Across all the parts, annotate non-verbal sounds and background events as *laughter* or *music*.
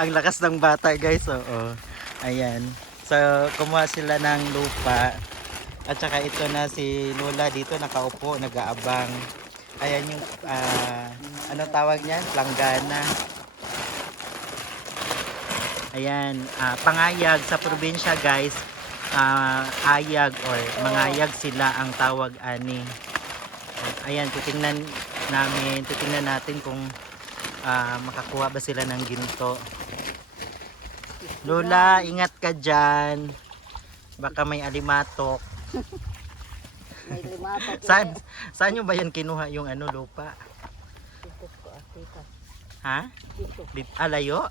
Ang lakas ng bata guys, oo. Ayan. So, kumuha sila ng lupa. At saka ito na si Lola dito nakaupo, nag-aabang. Ayan yung, ah, ano tawag niyan? Planggana. Ayan, ah, pangayag sa probinsya guys. ah, ayag or mangayag sila ang tawag ani. Ayan, titingnan namin, titingnan natin kung ah, makakuha ba sila ng ginto. Lola, ingat ka dyan. Baka may alimatok. *laughs* May limata. Saan, saan nyo ba yan kinuha yung ano lupa? Dito ah. Ha? Dito. Dit, alayo?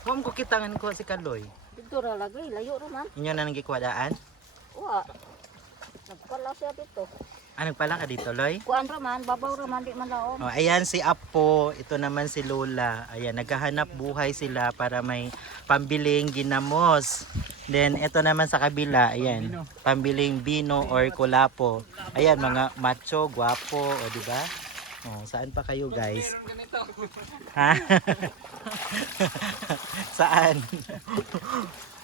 Huwag ko kitangan ko si Kaloy. Dito ra lagi, layo ra man. Inyo na nang gikwadaan? Wa. Nagpala siya dito. Ah, nagpala ka dito, Loy? Kuan ra man, babaw ra man, di man laom. Oh, ayan si Apo, ito naman si Lola. Ayan, naghahanap buhay sila para may pambiling ginamos. Then, ito naman sa kabila, ayan, pambiling bino or kulapo. Ayan, mga macho, guwapo, o di ba? Oh, saan pa kayo, guys? Ha? *laughs* saan? *laughs*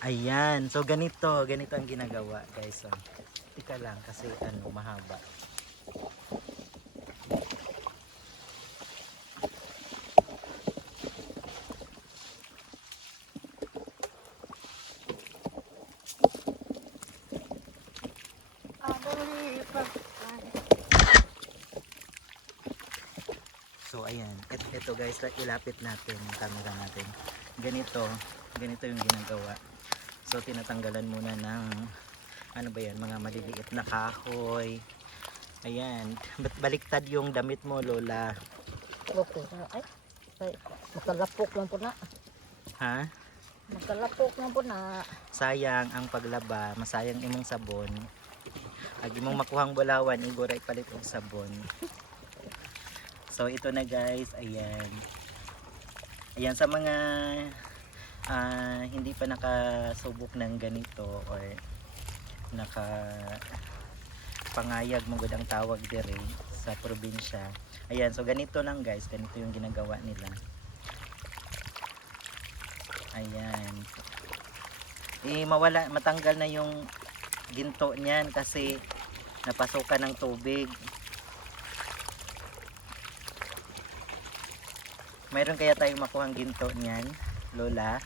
Ayan, so ganito, ganito ang ginagawa, guys. Oh. Tika lang kasi ano, mahaba. So ayan, ito, guys, la- ilapit natin yung camera natin. Ganito, ganito yung ginagawa. So tinatanggalan muna ng ano ba yan, mga maliliit na kahoy. Ayan, *laughs* ba't baliktad yung damit mo, Lola? Okay. Ay, ay, makalapok lang po na. Ha? Makalapok lang po na. Sayang ang paglaba, masayang imong sabon. Ag imong makuhang bulawan, iguray palit og sabon. So ito na guys, ayan. Ayan sa mga ah, hindi pa nakasubok ng ganito or naka pangayag mo ang tawag dire sa probinsya. Ayan, so ganito lang guys, ganito yung ginagawa nila. Ayan. Eh mawala, matanggal na yung ginto niyan kasi napasukan ng tubig. Mayroon kaya tayong makuhang ginto niyan, Lola?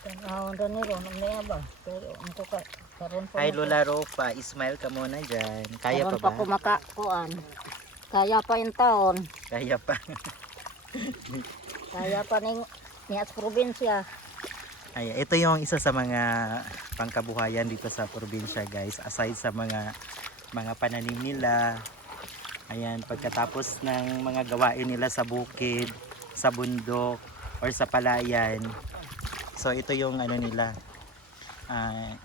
Tanawon ra ni ron, niya ba? Pero ang ko ka, karon pa. Mo- Lola Rofa, smile ka muna dyan. Kaya karon pa pa ko ba? makakuan. Kaya pa yung taon. Kaya pa. Kaya pa ning niya sa probinsya. Ay, ito yung isa sa mga pangkabuhayan dito sa probinsya guys. Aside sa mga mga pananim nila. Ayan, pagkatapos ng mga gawain nila sa bukid, sa bundok, or sa palayan. So ito yung ano nila. ah,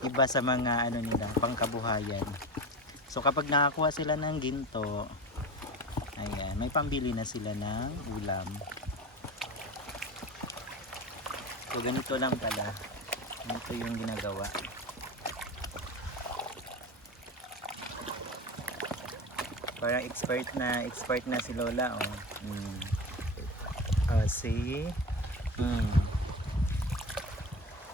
iba sa mga ano nila, pangkabuhayan. So kapag nakakuha sila ng ginto, ayan, may pambili na sila ng ulam. So ganito lang pala. Ganito yung ginagawa. Parang expert na expert na si Lola oh. Mm. Oh, see? Mm.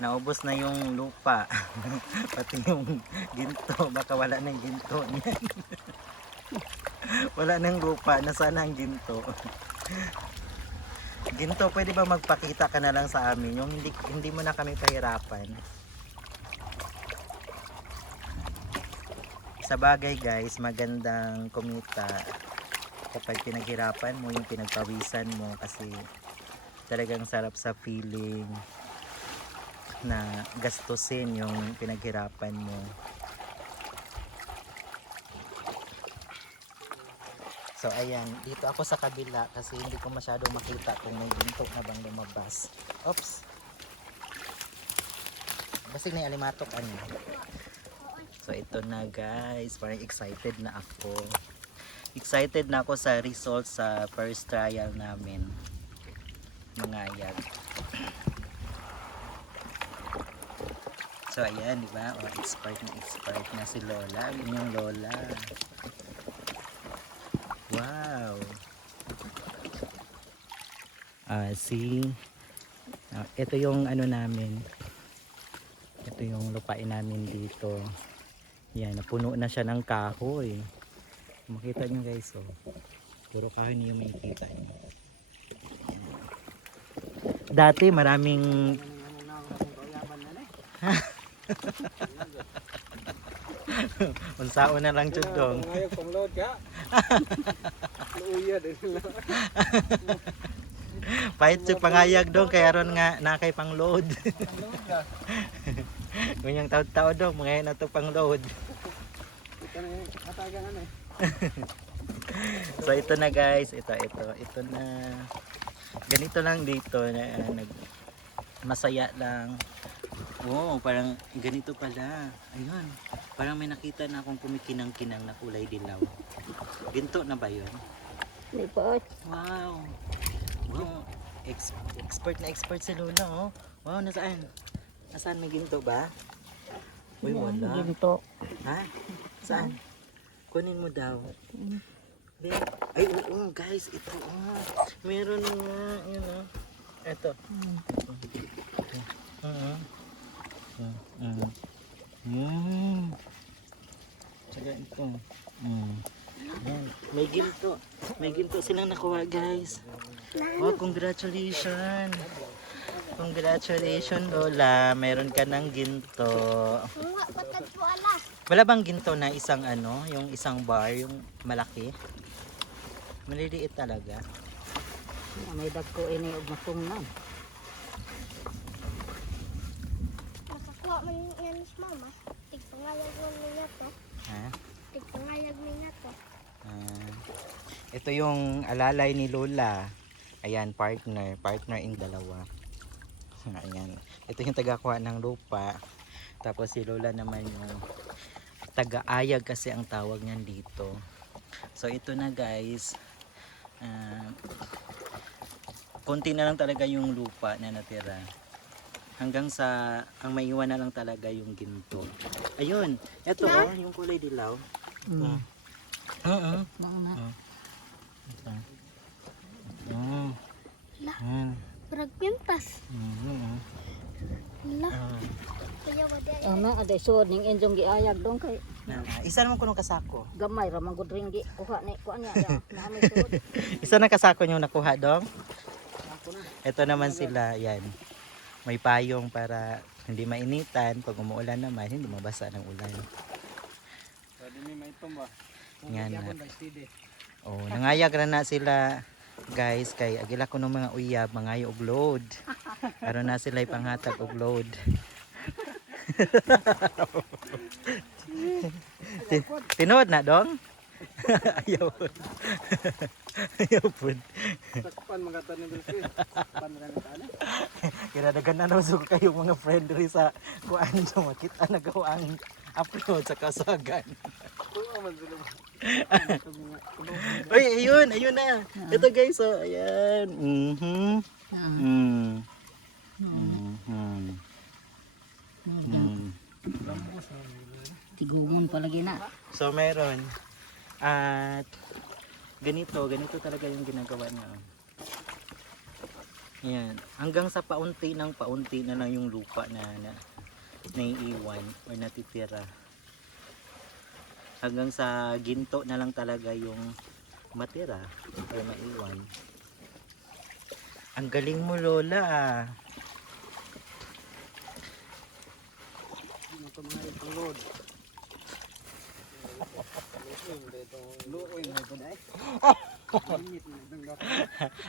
Naubos na yung lupa. *laughs* Pati yung ginto. Baka wala nang ginto niyan. *laughs* wala nang lupa. Nasaan ang ginto? *laughs* Ginto, pwede ba magpakita ka na lang sa amin? Yung hindi, hindi mo na kami pahirapan. Sa bagay guys, magandang kumita kapag pinaghirapan mo, yung pinagpawisan mo kasi talagang sarap sa feeling na gastusin yung pinaghirapan mo. So ayan, dito ako sa kabila kasi hindi ko masyadong makita kung may ginto na bang lumabas. Oops. Basig na yung alimatok ano. So ito na guys, parang excited na ako. Excited na ako sa results sa first trial namin. Mga yag. So ayan, di ba? Oh, expert na expert na si Lola. Yun yung Lola. Wow. Ah, see. Ah, ito yung ano namin. Ito yung lupain namin dito. Yan, napuno na siya ng kahoy. Makita nyo guys, oh. Puro kahoy niyo makikita nyo. Dati maraming *laughs* Unsao na lang jud dong. Ngayon pang load ka. Luuya din sila. *laughs* Pahit jud pangayag dong kay aron nga nakay pang load. *laughs* Load ka. Kunyang taod-taod dong mga na to pang load. Ito na yung katagan ano eh. So ito na guys, ito ito ito na ganito lang dito na ah, nag masaya lang. Wow, parang ganito pala. Ayun. Parang may nakita na akong kumikinang-kinang na kulay dilaw. Ginto na ba 'yon? Lipat. Wow. Wow. Ex- expert na expert si Lola, oh. Wow, nasaan? Nasaan may ginto ba? Uy, wala. Ginto. Ha? Saan? Kunin mo daw. Mm. Ay, oo, guys, ito, oh. Meron nga, yun, oh. Ito. Mm. Uh-huh. Mm. Mm. Tsaka ito. May ginto. May ginto silang nakuha, guys. Oh, congratulations. Congratulations, Lola. Meron ka ng ginto. Wala bang ginto na isang ano, yung isang bar, yung malaki? Maliliit talaga. May dagko ini og matungnan. Nakakuha man yung yan ni mama. Tigpangayag mo niya to. Ha? Tigpangayag niya to. Ah, ito yung alalay ni Lola. Ayan, partner. Partner in dalawa. *laughs* Ayan. Ito yung tagakuha ng lupa. Tapos si Lola naman yung taga-ayag kasi ang tawag niyan dito. So ito na guys. Ah, konti na lang talaga yung lupa na natira. Hanggang sa ang maiwan na lang talaga yung ginto. Ayun, ito oh, yung kulay dilaw. Mm. Oo. Mao na. Mm. La. Mm. Parag pintas. Mm. La. Ah. Kaya wala ay. Ana aday suod ning enjong giayag dong kay isa naman kuno kasako. gamay ra man gud ring gi kuha ni kuan niya. *laughs* Isa na kasako yung nakuha dong. Ito naman sila, yan. May payong para hindi mainitan. Pag umuulan naman, hindi mabasa ng ulan. Pwede may may tumba. Yan na. Ba. Oh, nangayag na na sila guys kay agila ko ng mga uyab mangayo og load *laughs* aron na sila ipanghatag og load *laughs* Tin- Tinood na dong *laughs* ayaw *laughs* ayaw pud Takpan mga tanin dito. Pan mga tanin. Kinadagan na suka kayong mga friend rin sa kuan so makita na gawa ang upload sa kasagan. Uy, ayun, ayun na. Ito guys, oh, ayan. Mhm. Ah. Mm. Mhm. Mm. Nila. Tigugon palagi na. So meron at ganito, ganito talaga yung ginagawa niya. oh. Yan, hanggang sa paunti ng paunti na lang yung lupa na, na naiiwan or natitira. Hanggang sa ginto na lang talaga yung matira or maiwan. Ang galing mo Lola ah. Ito mga itong load. Luoy mo ito na gapon.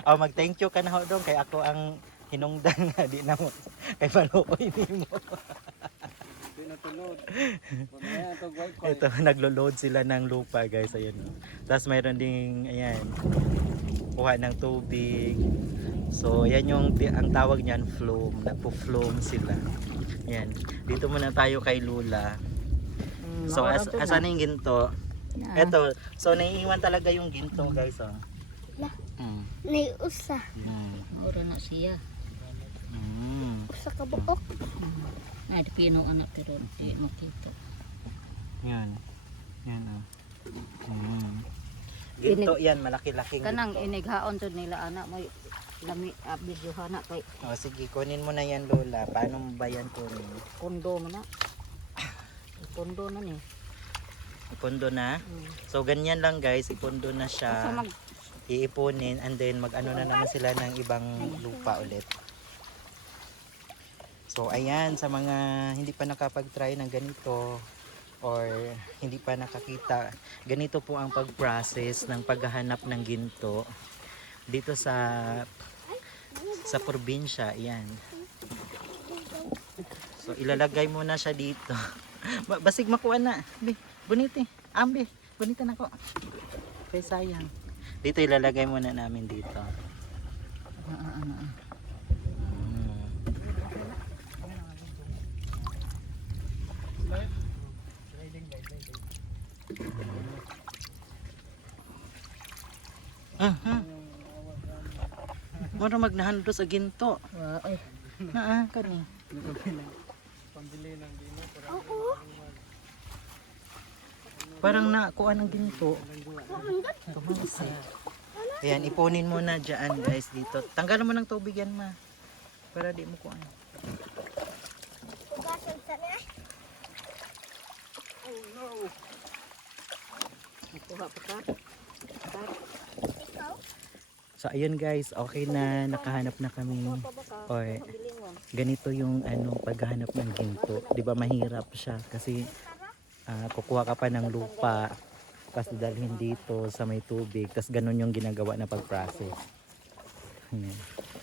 Oh, mag thank you ka na ho dong kay ako ang hinungdan nga di na mo *laughs* kay maluoy. Ito na ito naglo-load sila ng lupa guys ayan. oh. Tapos mayroon ding ayan kuha ng tubig. So yan yung ang tawag niyan flume, nagpo-flume sila. Yan. Dito muna tayo kay Lula. Mm, So as, asan na yung ginto? Na. Eto, so naiiwan talaga yung ginto guys oh. La. Mm. Naiusa. Mm. Mao ra na siya. Mm. Usa ka buok. Ay di pino anak pero di makita. Yan. Yan oh. Mm. Ginto yan, malaki-laking Kanang inighaon to nila anak mo lami uh, video na kay O sige, kunin mo na yan Lola. Paano mo ba yan kunin? kondo mo na. Kondo na ni. Ipondo na. Mm. So ganyan lang guys, ipondo na siya. mag Iipunin and then mag-ano na naman sila ng ibang lupa ulit. So ayan, sa mga hindi pa nakapag-try ng ganito or hindi pa nakakita, ganito po ang pag-process ng paghahanap ng ginto dito sa sa probinsya, ayan. So ilalagay mo na siya dito. *laughs* Ba- Basig makuha na. Bi, buniti. Ambi, bunita na ko. Kay sayang. Dito ilalagay muna namin dito. Mm. Mhm. Mura magnahandro sa ginto. Wa- ay Naa kani. Pambili ng dino. Oo. Parang nakuha ng ginto. Tumalsik. Ayan, ipunin mo na dyan guys dito. Tanggalan mo ng tubig yan ma. Para di mo kuha. Hugasan sa na. kuha pa ka. So ayun guys, okay na nakahanap na kami. Or ganito yung ano paghahanap ng ginto. 'Di ba mahirap siya kasi ah, kukuha ka pa ng lupa tapos dalhin dito sa may tubig tapos ganun yung ginagawa na pag-process. Ayan. Bungagan?